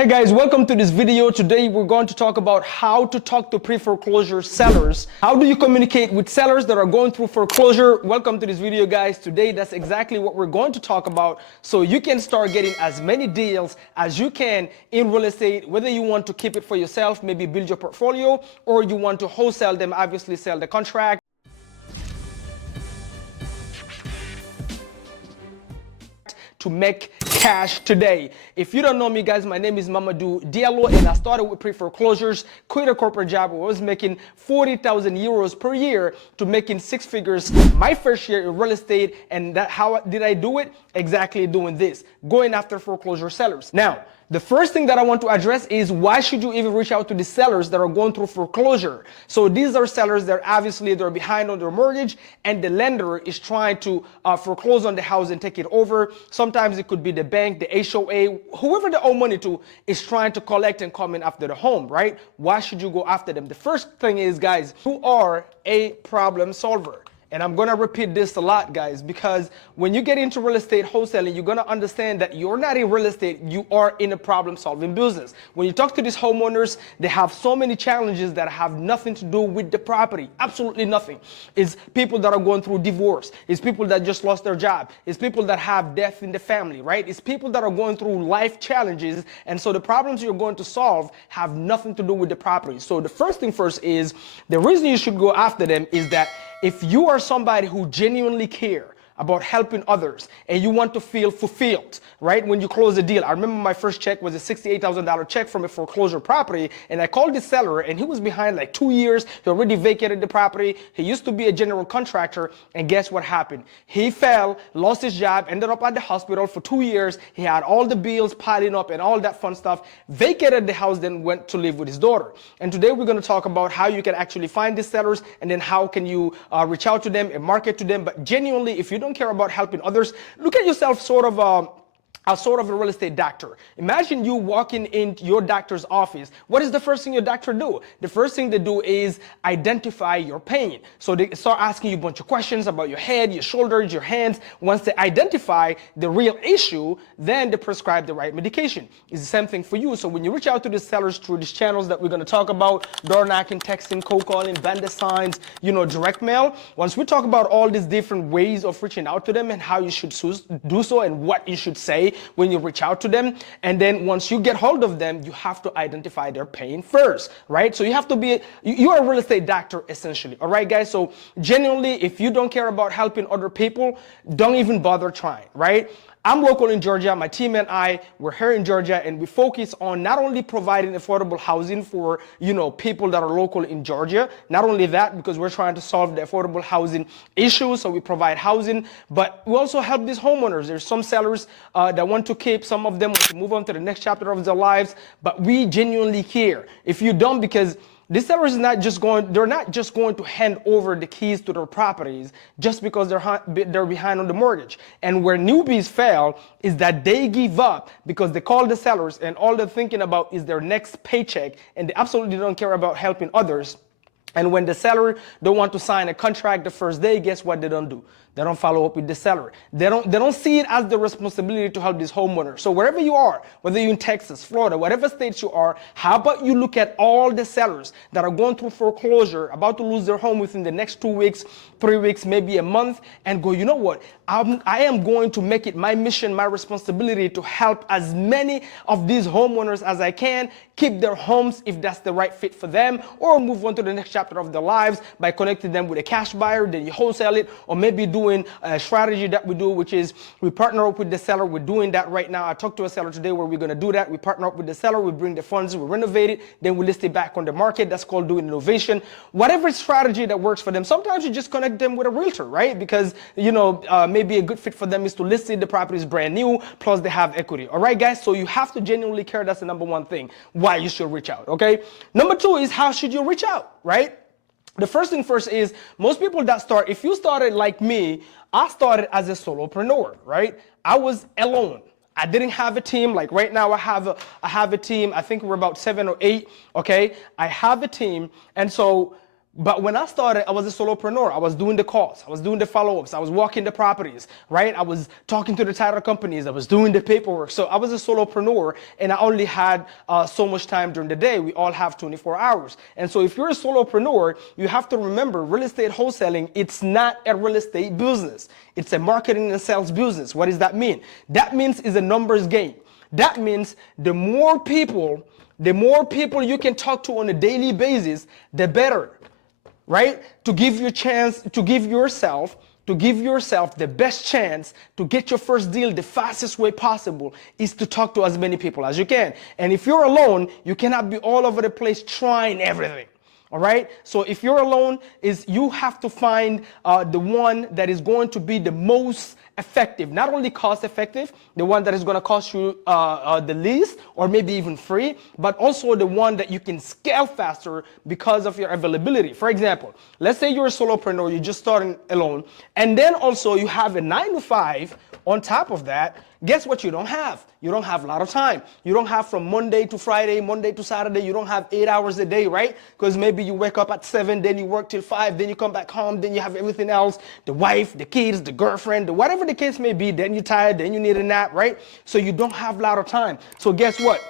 Hey guys, welcome to this video. Today we're going to talk about how to talk to pre-foreclosure sellers. How do you communicate with sellers that are going through foreclosure? Welcome to this video, guys. Today that's exactly what we're going to talk about, so you can start getting as many deals as you can in real estate, whether you want to keep it for yourself, maybe build your portfolio, or you want to wholesale them, obviously sell the contract. To make cash today. If you don't know me, guys, my name is Mamadou Diallo, and I started with pre-foreclosures, quit a corporate job where I was making 40,000 euros per year to making six figures my first year in real estate. And how did I do it? Exactly doing this, going after foreclosure sellers. Now, the first thing that I want to address is why should you even reach out to the sellers that are going through foreclosure? So these are sellers that obviously they're behind on their mortgage and the lender is trying to foreclose on the house and take it over. Sometimes it could be the bank, the HOA, whoever they owe money to is trying to collect and come in after the home, right? Why should you go after them? The first thing is, guys, you are a problem solver. And I'm gonna repeat this a lot, guys, because when you get into real estate wholesaling, you're gonna understand that you're not in real estate, you are in a problem-solving business. When you talk to these homeowners, they have so many challenges that have nothing to do with the property, absolutely nothing. It's people that are going through divorce, it's people that just lost their job, it's people that have death in the family, right? It's people that are going through life challenges, and so the problems you're going to solve have nothing to do with the property. So the first thing first is, the reason you should go after them is that if you are somebody who genuinely care about helping others and you want to feel fulfilled, right, when you close a deal. I remember my first check was a $68,000 check from a foreclosure property, and I called the seller and he was behind like 2 years. He already vacated the property. He used to be a general contractor, and guess what happened? He fell, lost his job, ended up at the hospital for 2 years. He had all the bills piling up and all that fun stuff, vacated the house, then went to live with his daughter. And today we're going to talk about how you can actually find these sellers, and then how can you reach out to them and market to them. But genuinely, if you don't care about helping others, look at yourself sort of a real estate doctor. Imagine you walking into your doctor's office. What is the first thing your doctor do? The first thing they do is identify your pain. So they start asking you a bunch of questions about your head, your shoulders, your hands. Once they identify the real issue, then they prescribe the right medication. It's the same thing for you. So when you reach out to the sellers through these channels that we're going to talk about, door knocking, texting, cold calling, vendor signs, direct mail. Once we talk about all these different ways of reaching out to them and how you should do so and what you should say when you reach out to them, and then once you get hold of them, you have to identify their pain first, right? So you have to be, you're a real estate doctor essentially, all right, guys? So genuinely, if you don't care about helping other people, don't even bother trying, right? I'm local in Georgia. My team and I, we're here in Georgia, and we focus on not only providing affordable housing for, people that are local in Georgia. Not only that, because we're trying to solve the affordable housing issue, so we provide housing, but we also help these homeowners. There's some sellers that want to keep, some of them want to move on to the next chapter of their lives, but we genuinely care. If you don't, because these sellers they're not just going to hand over the keys to their properties just because they're behind on the mortgage. And where newbies fail is that they give up because they call the sellers and all they're thinking about is their next paycheck, and they absolutely don't care about helping others. And when the seller don't want to sign a contract the first day, guess what they don't do? They don't follow up with the seller. They don't see it as the responsibility to help this homeowner. So wherever you are, whether you're in Texas, Florida, whatever states you are, how about you look at all the sellers that are going through foreclosure, about to lose their home within the next 2 weeks, 3 weeks, maybe a month, and go, you know what? I am going to make it my mission, my responsibility to help as many of these homeowners as I can keep their homes if that's the right fit for them, or move on to the next chapter of their lives by connecting them with a cash buyer, then you wholesale it, or maybe doing a strategy that we do, which is we partner up with the seller. We're doing that right now. I talked to a seller today where we're going to do that. We partner up with the seller, we bring the funds, we renovate it, then we list it back on the market. That's called doing innovation. Whatever strategy that works for them. Sometimes you just connect them with a realtor, right? Because, maybe a good fit for them is to list it, the property is brand new, plus they have equity. All right, guys? So you have to genuinely care. That's the number one thing why you should reach out, okay? Number two is, how should you reach out, right? The first thing first is, most people that start, if you started like me, I started as a solopreneur, right? I was alone. I didn't have a team. Like right now I have a team. I think we're about 7 or 8, okay? I have a team. And so But when I started, I was a solopreneur. I was doing the calls. I was doing the follow-ups. I was walking the properties, right? I was talking to the title companies. I was doing the paperwork. So I was a solopreneur, and I only had so much time during the day. We all have 24 hours. And so if you're a solopreneur, you have to remember real estate wholesaling, it's not a real estate business. It's a marketing and sales business. What does that mean? That means it's a numbers game. That means the more people you can talk to on a daily basis, the better. Right? To give you a chance, to give yourself the best chance to get your first deal the fastest way possible is to talk to as many people as you can. And if you're alone, you cannot be all over the place trying everything. All right? So if you're alone, you have to find the one that is going to be the most effective, not only cost effective, the one that is going to cost you the least or maybe even free, but also the one that you can scale faster because of your availability. For example, let's say you're a solopreneur, you're just starting alone, and then also you have a 9 to 5 on top of that. Guess what you don't have? You don't have a lot of time. You don't have from Monday to Friday, Monday to Saturday, you don't have 8 hours a day, right? Because maybe you wake up at 7, then you work till 5, then you come back home, then you have everything else, the wife, the kids, the girlfriend, whatever the case may be, then you're tired, then you need a nap, right? So you don't have a lot of time. So guess what?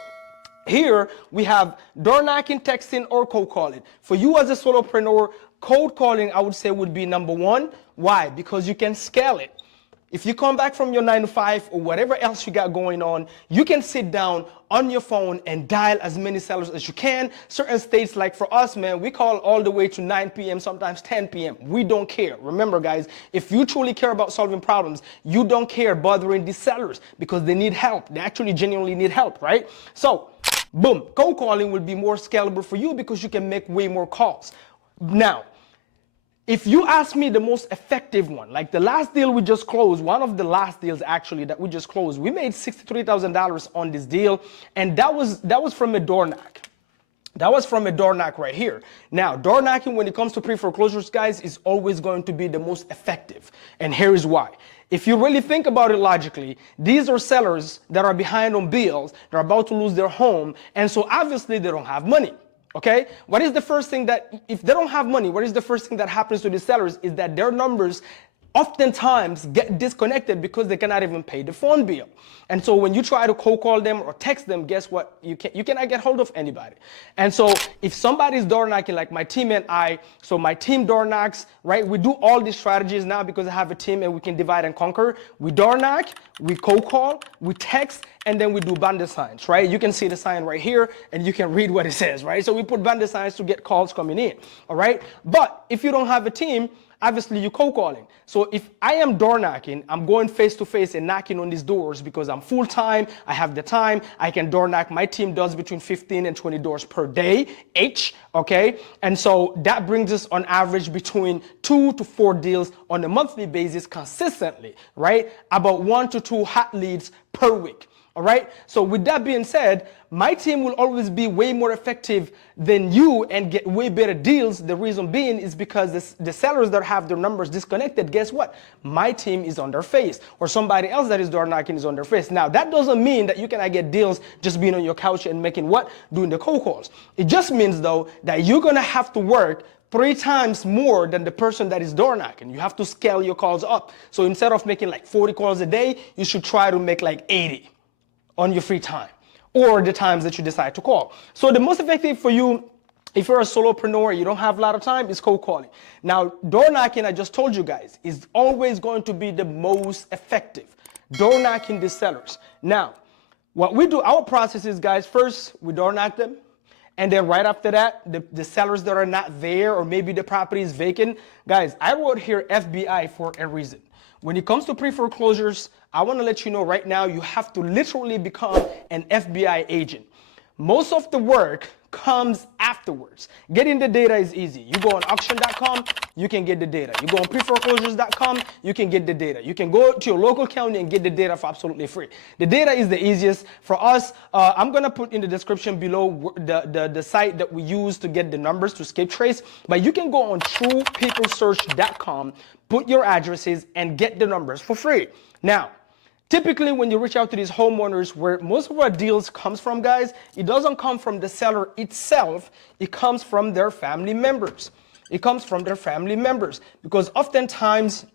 Here we have door knocking, texting, or cold calling. For you as a solopreneur, cold calling, I would say, would be number one. Why? Because you can scale it. If you come back from your 9 to 5 or whatever else you got going on, you can sit down on your phone and dial as many sellers as you can. Certain states, like for us, man, we call all the way to 9 p.m., sometimes 10 p.m. We don't care. Remember, guys, if you truly care about solving problems, you don't care bothering these sellers because they need help. They actually genuinely need help, right? So, boom, cold calling will be more scalable for you because you can make way more calls. Now, if you ask me the most effective one, like the last deal we just closed, one of the last deals actually that we just closed, we made $63,000 on this deal, and that was from a door knock. That was from a door knock right here. Now, door knocking when it comes to pre-foreclosures, guys, is always going to be the most effective, and here is why. If you really think about it logically, these are sellers that are behind on bills, they're about to lose their home, and so obviously they don't have money. Okay, what is the first thing that, if they don't have money, what is the first thing that happens to the sellers is that their numbers oftentimes get disconnected because they cannot even pay the phone bill. And so when you try to cold call them or text them, guess what? You cannot get hold of anybody. And so if somebody's door knocking, like my team and I, so my team door knocks, right? We do all these strategies now because I have a team and we can divide and conquer. We door knock, we cold call, we text, and then we do bandit signs, right? You can see the sign right here and you can read what it says, right? So we put bandit signs to get calls coming in, all right? But if you don't have a team, obviously you're cold calling. So if I am door knocking, I'm going face to face and knocking on these doors because I'm full time, I have the time, I can door knock. My team does between 15 and 20 doors per day each, okay? And so that brings us on average between 2 to 4 deals on a monthly basis consistently, right? About 1 to 2 hot leads per week. All right. So with that being said, my team will always be way more effective than you and get way better deals. The reason being is because the sellers that have their numbers disconnected, guess what? My team is on their face, or somebody else that is door knocking is on their face. Now, that doesn't mean that you cannot get deals just being on your couch and making what? Doing the cold calls. It just means, though, that you're going to have to work 3 times more than the person that is door knocking. You have to scale your calls up. So instead of making like 40 calls a day, you should try to make like 80. On your free time or the times that you decide to call. So the most effective for you, if you're a solopreneur, you don't have a lot of time, is cold calling. Now, door knocking, I just told you guys, is always going to be the most effective. Door knocking the sellers. Now, what we do, our process is, guys, first we door knock them. And then right after that, the sellers that are not there or maybe the property is vacant. Guys, I wrote here FBI for a reason. When it comes to pre-foreclosures, I want to let you know right now, you have to literally become an FBI agent. Most of the work comes afterwards. Getting the data is easy. You go on auction.com, you can get the data. You go on preforeclosures.com, you can get the data. You can go to your local county and get the data for absolutely free. The data is the easiest. For us, I'm going to put in the description below the site that we use to get the numbers to skip trace. But you can go on truepeoplesearch.com, put your addresses, and get the numbers for free. Now, typically, when you reach out to these homeowners, where most of our deals comes from, guys, it doesn't come from the seller itself. It comes from their family members. It comes from their family members, because oftentimes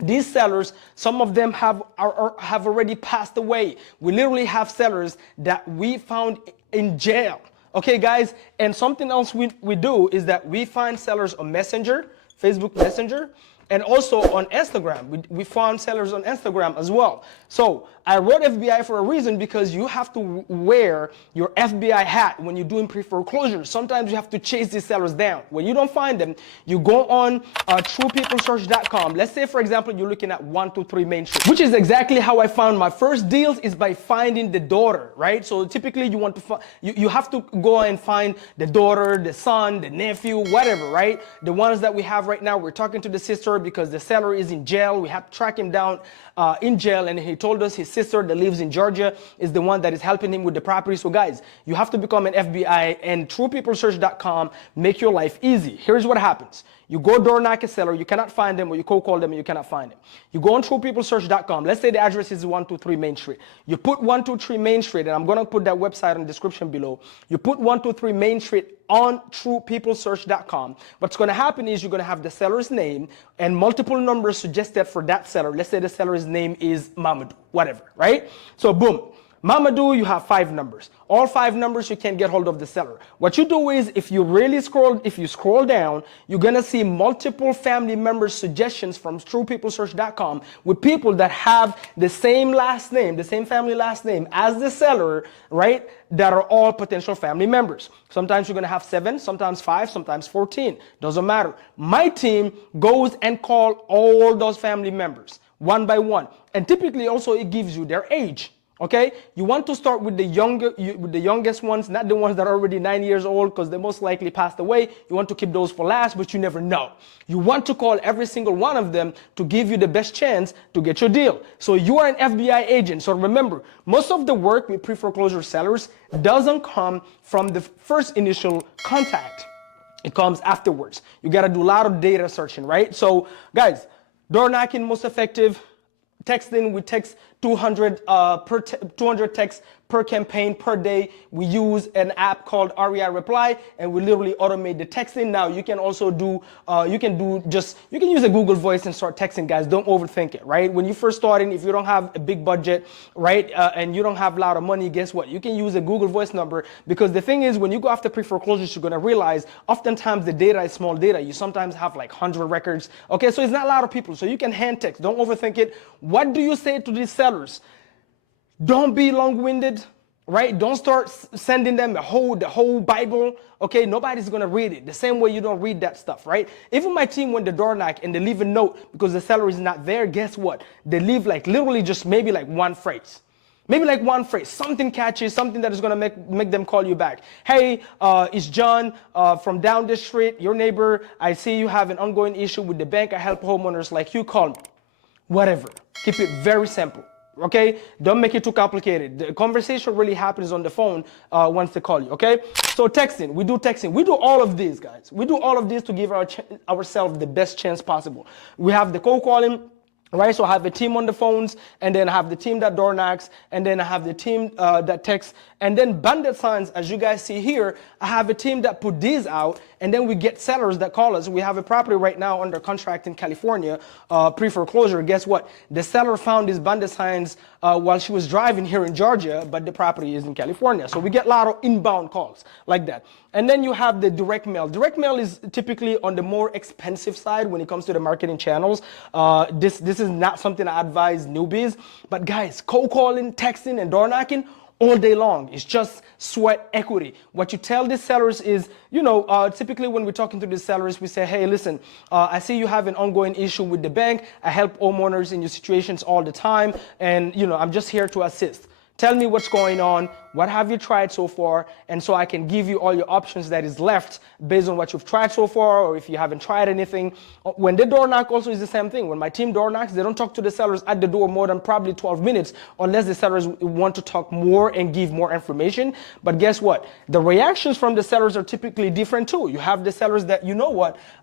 these sellers, some of them have already passed away. We literally have sellers that we found in jail. Okay, guys, and something else we do is that we find sellers on Messenger, Facebook Messenger, and also on Instagram. We found sellers on Instagram as well. So I wrote FBI for a reason, because you have to wear your FBI hat when you're doing pre-foreclosure. Sometimes you have to chase these sellers down. When you don't find them, you go on truepeoplesearch.com. Let's say, for example, you're looking at 123 Main Street, which is exactly how I found my first deals, is by finding the daughter, right? So typically you want to you have to go and find the daughter, the son, the nephew, whatever, right? The ones that we have right now, we're talking to the sister because the seller is in jail. We have to track him down in jail, and he told us his sister that lives in Georgia is the one that is helping him with the property. So guys, you have to become an FBI, and truepeoplesearch.com make your life easy. Here's what happens. You go door knock a seller, you cannot find them, or you cold call them and you cannot find them. You go on truepeoplesearch.com. Let's say the address is 123 Main Street. You put 123 Main Street, and I'm going to put that website in the description below. You put 123 Main Street on truepeoplesearch.com. What's going to happen is you're going to have the seller's name and multiple numbers suggested for that seller. Let's say the seller's name is Mamadou, whatever, right? So boom. Mamadou, you have 5 numbers. All 5 numbers, you can't get hold of the seller. What you do is, if you scroll down, you're gonna see multiple family members suggestions from truepeoplesearch.com with people that have the same last name, the same family last name as the seller, right? That are all potential family members. Sometimes you're gonna have 7, sometimes 5, sometimes 14. Doesn't matter. My team goes and call all those family members one by one. And typically also it gives you their age. Okay, you want to start with the youngest ones, not the ones that are already 9 years old, because they most likely passed away. You want to keep those for last, but you never know. You want to call every single one of them to give you the best chance to get your deal. So you are an FBI agent. So remember, most of the work with pre-foreclosure sellers doesn't come from the first initial contact. It comes afterwards. You got to do a lot of data searching, right? So guys, door knocking most effective. Texting, we text 200 texts per campaign per day. We use an app called REI Reply, and we literally automate the texting. Now you can also do, you can use a Google Voice and start texting, guys. Don't overthink it, right? When you first starting, if you don't have a big budget, right, and you don't have a lot of money, guess what? You can use a Google Voice number, because the thing is, when you go after pre-foreclosures, you're gonna realize oftentimes the data is small data. You sometimes have like 100 records. Okay, so it's not a lot of people, so you can hand text. Don't overthink it. What do you say to these sellers? Don't be long-winded, right? Don't start sending them the whole Bible. Okay, nobody's gonna read it. The same way you don't read that stuff, right? Even my team, when they door knock and they leave a note because the seller is not there, guess what? They leave like literally just maybe like one phrase. Maybe like one phrase, something catchy, something that is gonna make them call you back. Hey, it's John from down the street, your neighbor. I see you have an ongoing issue with the bank. I help homeowners like you. Call me. Whatever. Keep it very simple. Okay, don't make it too complicated. The conversation really happens on the phone once they call you. Okay, so texting, we do texting. We do all of these, guys. We do all of this to give ourselves the best chance possible. We have the cold calling. Right, so I have a team on the phones, and then I have the team that door knocks, and then I have the team that texts, and then bandit signs, as you guys see here, I have a team that put these out, and then we get sellers that call us. We have a property right now under contract in California, pre-foreclosure. Guess what? The seller found these bandit signs while she was driving here in Georgia, but the property is in California. So we get a lot of inbound calls like that. And then you have the direct mail. Direct mail is typically on the more expensive side when it comes to the marketing channels. This is not something I advise newbies. But guys, cold calling, texting, and door knocking all day long. It's just sweat equity. What you tell the sellers is, typically when we're talking to the sellers, we say, hey, listen, I see you have an ongoing issue with the bank. I help homeowners in your situations all the time. And, I'm just here to assist. Tell me what's going on. What have you tried so far? And so I can give you all your options that is left based on what you've tried so far, or if you haven't tried anything. When they door knock also is the same thing. When my team door knocks, they don't talk to the sellers at the door more than probably 12 minutes unless the sellers want to talk more and give more information. But guess what? The reactions from the sellers are typically different too. You have the sellers that,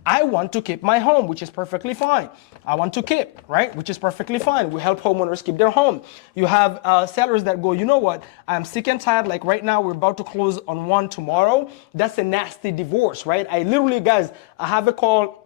I want to keep my home, which is perfectly fine. I want to keep, right? Which is perfectly fine. We help homeowners keep their home. You have sellers that go, you know what, I'm sick and tired. Like right now, we're about to close on one tomorrow. That's a nasty divorce, right? I literally, guys, I have a call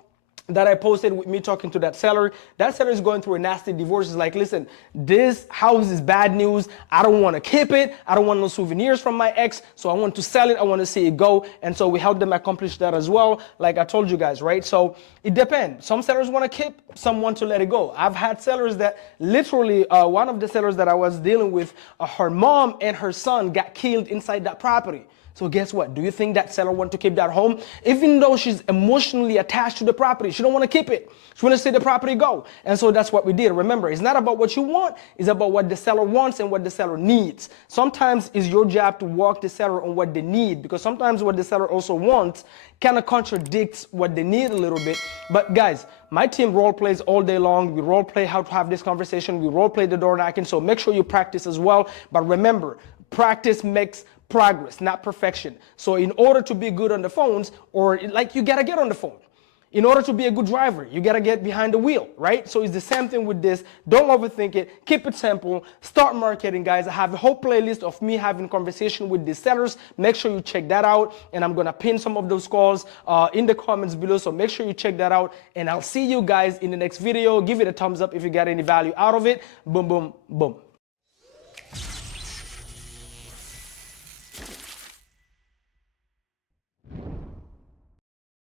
that I posted with me talking to that seller. That seller is going through a nasty divorce. It's like, listen, this house is bad news. I don't want to keep it. I don't want no souvenirs from my ex. So I want to sell it. I want to see it go. And so we help them accomplish that as well. Like I told you guys, right? So it depends. Some sellers want to keep, some want to let it go. I've had sellers that literally, one of the sellers that I was dealing with, her mom and her son got killed inside that property. So guess what? Do you think that seller wants to keep that home? Even though she's emotionally attached to the property, she don't want to keep it. She want to see the property go. And so that's what we did. Remember, it's not about what you want. It's about what the seller wants and what the seller needs. Sometimes it's your job to walk the seller on what they need, because sometimes what the seller also wants kind of contradicts what they need a little bit. But guys, my team role plays all day long. We role play how to have this conversation. We role play the door knocking. So make sure you practice as well. But remember, practice makes progress, not perfection. So in order to be good on the phones, or like you gotta get on the phone. In order to be a good driver, you gotta get behind the wheel, right? So it's the same thing with this. Don't overthink it. Keep it simple. Start marketing, guys. I have a whole playlist of me having conversation with the sellers. Make sure you check that out. And I'm gonna pin some of those calls in the comments below. So make sure you check that out. And I'll see you guys in the next video. Give it a thumbs up if you got any value out of it. Boom, boom, boom.